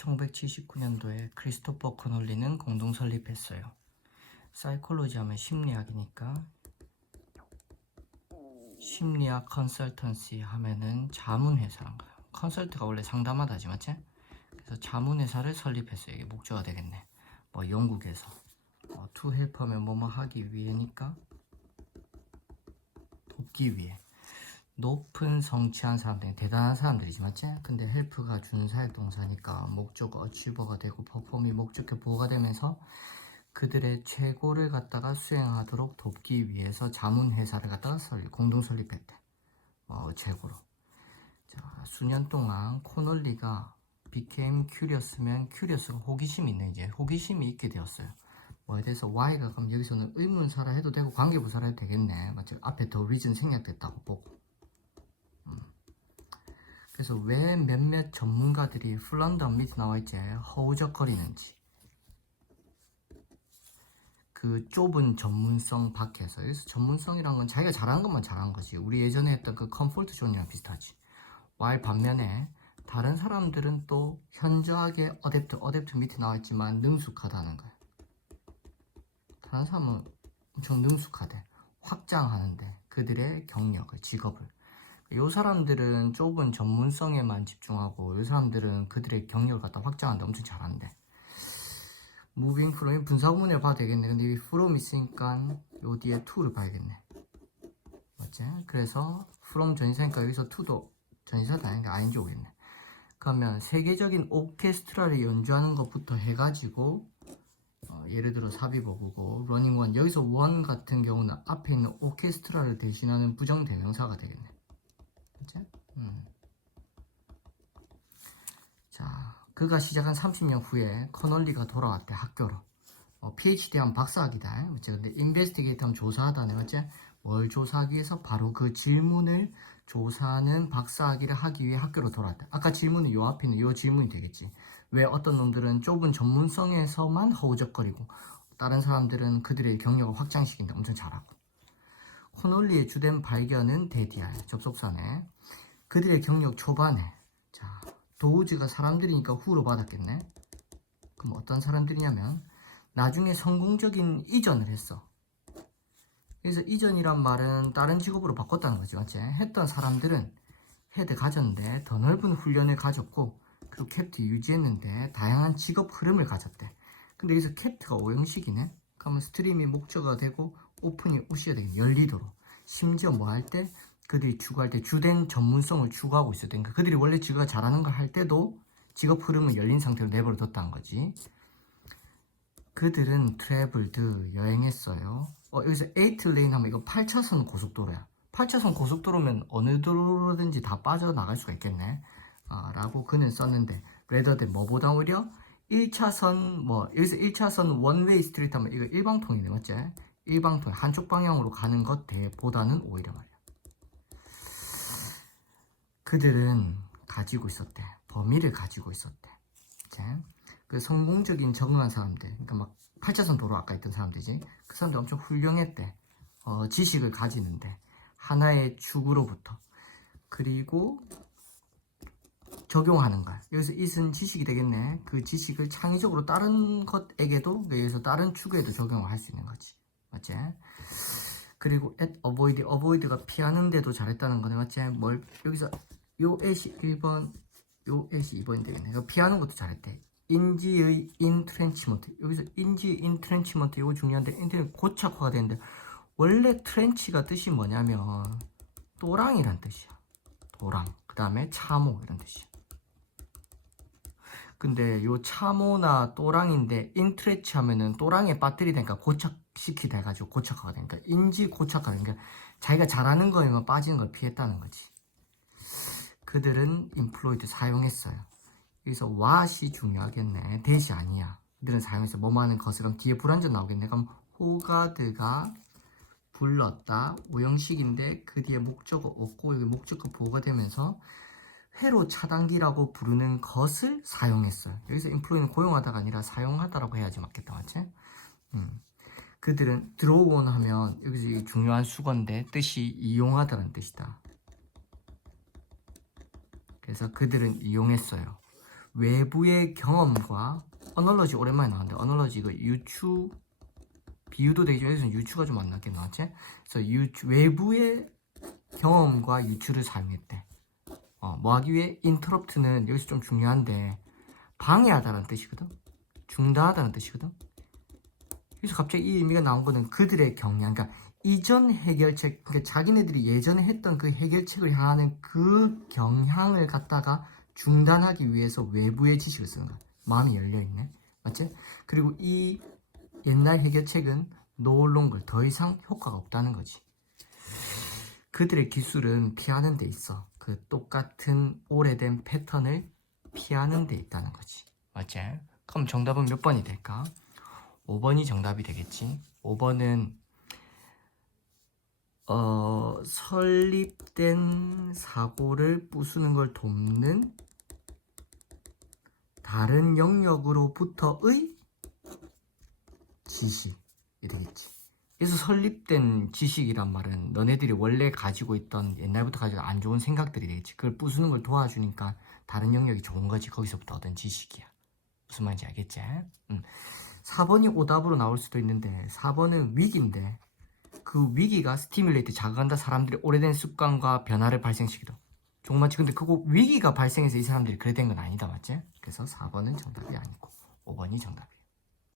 1979년도에 크리스토퍼 코널리는 공동 설립했어요. 사이콜로지 하면 심리학이니까 심리학 컨설턴시 하면은 자문회사란 거야. 컨설트가 원래 상담하다지 맞지? 그래서 자문회사를 설립했어요. 이게 목적가 되겠네. 뭐 영국에서 어, 하면 뭐뭐 하기 위해니까 돕기 위해 높은 성취한 사람들, 대단한 사람들이지 맞지? 근데 헬프가 준사역 동사니까 목적 어치버가 되고 퍼폼이 목적격 보호가 되면서 그들의 최고를 갖다가 수행하도록 돕기 위해서 자문회사를 갖다가 설립, 공동 설립했대. 어, 최고로. 자, 수년 동안 코널리가 became curious면 curious가 호기심이 있네 이제 호기심이 있게 되었어요. 뭐에 대해서 why가 그럼 여기서는 의문사라 해도 되고 관계부사라 해도 되겠네. 맞죠? 앞에 더 reason 생략됐다고 보고. 그래서 왜 몇몇 전문가들이 플런더 밑에 나와 있지? 허우적거리는지. 그 좁은 전문성 밖에서. 여기서 전문성이란 건 자기가 잘하는 것만 잘하는 거지. 우리 예전에 했던 그 컴포트 존이랑 비슷하지. 와의 반면에 다른 사람들은 또 현저하게 어댑트 어댑트 밑에 나와 있지만 능숙하다는 거야. 다른 사람은 엄청 능숙하대. 확장하는데 그들의 경력을 직업을 요 사람들은 좁은 전문성에만 집중하고 요 사람들은 그들의 경력을 갖다 확장하는데 엄청 잘한대. 무빙 프롬이 분사구문을 봐도 되겠네. 근데 이 from 있으니까 요 뒤에 to를 봐야겠네. 맞지? 그래서 from 전시사니까 여기서 to도 전시사도 아니니까 ing 오겠네. 그러면 세계적인 오케스트라를 연주하는 것부터 해가지고 어, 예를 들어 사비버그고 러닝 원 여기서 원 같은 경우는 앞에 있는 오케스트라를 대신하는 부정대명사가 되겠네. 그치? 음. 자, 그가 시작한 30년 후에 커널리가 돌아왔대 학교로. 어, PhD하면 박사학위다. 그치? 근데 인베스티게이트 하면 조사하다네. 맞지? 뭘 조사하기 위해서 바로 그 질문을 조사하는 박사학위를 하기 위해 학교로 돌아왔다. 아까 질문은 요 앞에 있는 요 질문이 되겠지. 왜 어떤 놈들은 좁은 전문성에서만 허우적거리고 다른 사람들은 그들의 경력을 확장시킨다. 엄청 잘하고. 코널리의 주된 발견은 데디아야 접속사네 그들의 경력 초반에 자 도우즈가 사람들이니까 후로 받았겠네. 그럼 어떤 사람들이냐면 나중에 성공적인 이전을 했어. 그래서 이전이란 말은 다른 직업으로 바꿨다는 거지 맞지? 했던 사람들은 헤드 가졌는데 더 넓은 훈련을 가졌고 그리고 캡트 유지했는데 다양한 직업 흐름을 가졌대. 근데 여기서 캡트가 오형식이네. 그러면 스트림이 목적어가 되고 오픈이 오시야 되겠네. 열리도록. 심지어 뭐 할 때 그들이 추구할 때 주된 전문성을 추구하고 있었던 그러니까 그들이 원래 지가 잘하는 걸 할 때도 직업 흐름은 열린 상태로 내버려 뒀다는 거지. 그들은 트래블드 여행했어요. 어, 여기서 8레인 하면 이거 8차선 고속도로야. 8차선 고속도로면 어느 도로든지 다 빠져나갈 수가 있겠네. 아, 라고 그는 썼는데 레더데 뭐보다 오히려 1차선 뭐 여기서 1차선 원웨이 스트리트 하면 이거 일방통이네 맞지? 일방통 한쪽 방향으로 가는 것 보다는 오히려 말이야. 그들은 가지고 있었대. 범위를 가지고 있었대. 이제 그 성공적인 적응한 사람들, 그러니까 막 8차선 도로 아까 있던 사람들이지. 그 사람들 엄청 훌륭했대. 어, 지식을 가지는데 하나의 축으로부터 그리고 적용하는 걸. 여기서 it은 지식이 되겠네. 그 지식을 창의적으로 다른 것에게도 여기서 다른 축에도 적용을 할 수 있는 거지. 맞지? 그리고 at avoid, avoid가 피하는데도 잘했다는 거네, 맞지? 뭘 여기서 요 at이 1번, 요 at이 2번이 되겠네. 이거 피하는 것도 잘했대. 인지의 인트렌치먼트. 여기서 인지 인트렌치먼트 이거 중요한데 인트렌 고착화가 되는데 원래 트렌치가 뜻이 뭐냐면 또랑이란 뜻이야. 도랑. 그 다음에 참호 이런 뜻이야. 근데 요 참호나 또랑인데 인트레치 하면은 또랑에 빠뜨리 되니까 고착시키다 해가지고 고착화가 되니까 인지 고착화 되니까 자기가 잘하는 거에만 빠지는 걸 피했다는 거지. 그들은 인플로이드 사용했어요. 여기서 what이 중요하겠네. 대시 아니야. 그들은 사용했어. 뭐뭐 하는 것을 뒤에 불완전 나오겠네. 그럼 호가드가 불렀다. 오형식인데 그 뒤에 목적어 없고 여기 목적어 보호가 되면서 회로 차단기라고 부르는 것을 사용했어요. 여기서 인플로이는 고용하다가 아니라 사용하다라고 해야지 맞겠다, 맞지? 음. 그들은 들어온 하면 여기서 이 중요한 수건데 뜻이 이용하다는 뜻이다. 그래서 그들은 이용했어요. 외부의 경험과 어널러지 오랜만에 나왔는데 어널러지 이거 유추 비유도 되죠. 여기서는 유추가 좀 안 낫게 나왔지? 그래서 유추, 외부의 경험과 유추를 사용했대. 어, 뭐 하기 위해 interrupt는 여기서 좀 중요한데 방해하다는 뜻이거든. 중단하다는 뜻이거든. 그래서 갑자기 이 의미가 나온 거는 그들의 경향, 그러니까 이전 해결책, 그러니까 자기네들이 예전에 했던 그 해결책을 향하는 그 경향을 갖다가 중단하기 위해서 외부의 지식을 쓰는 거야. 마음이 열려 있네, 맞지? 그리고 이 옛날 해결책은 노롱글 더 이상 효과가 없다는 거지. 그들의 기술은 피하는 데 있어. 그 똑같은 오래된 패턴을 피하는 데 있다는 거지. 맞지? 그럼 정답은 몇 번이 될까? 5번이 정답이 되겠지. 5번은 어, 설립된 사고를 부수는 걸 돕는 다른 영역으로부터의 지식이 되겠지. 그래서 설립된 지식이란 말은 너네들이 원래 가지고 있던 옛날부터 가지고 안 좋은 생각들이 되겠지. 그걸 부수는 걸 도와주니까 다른 영역이 좋은 거지. 거기서부터 얻은 지식이야. 무슨 말인지 알겠지? 음. 4번이 오답으로 나올 수도 있는데 4번은 위기인데 그 위기가 스티뮬레이트 자극한다 사람들이 오래된 습관과 변화를 발생시키도 정말 근데 그거 위기가 발생해서 이 사람들이 그래 된 건 아니다 맞지? 그래서 4번은 정답이 아니고 5번이 정답이야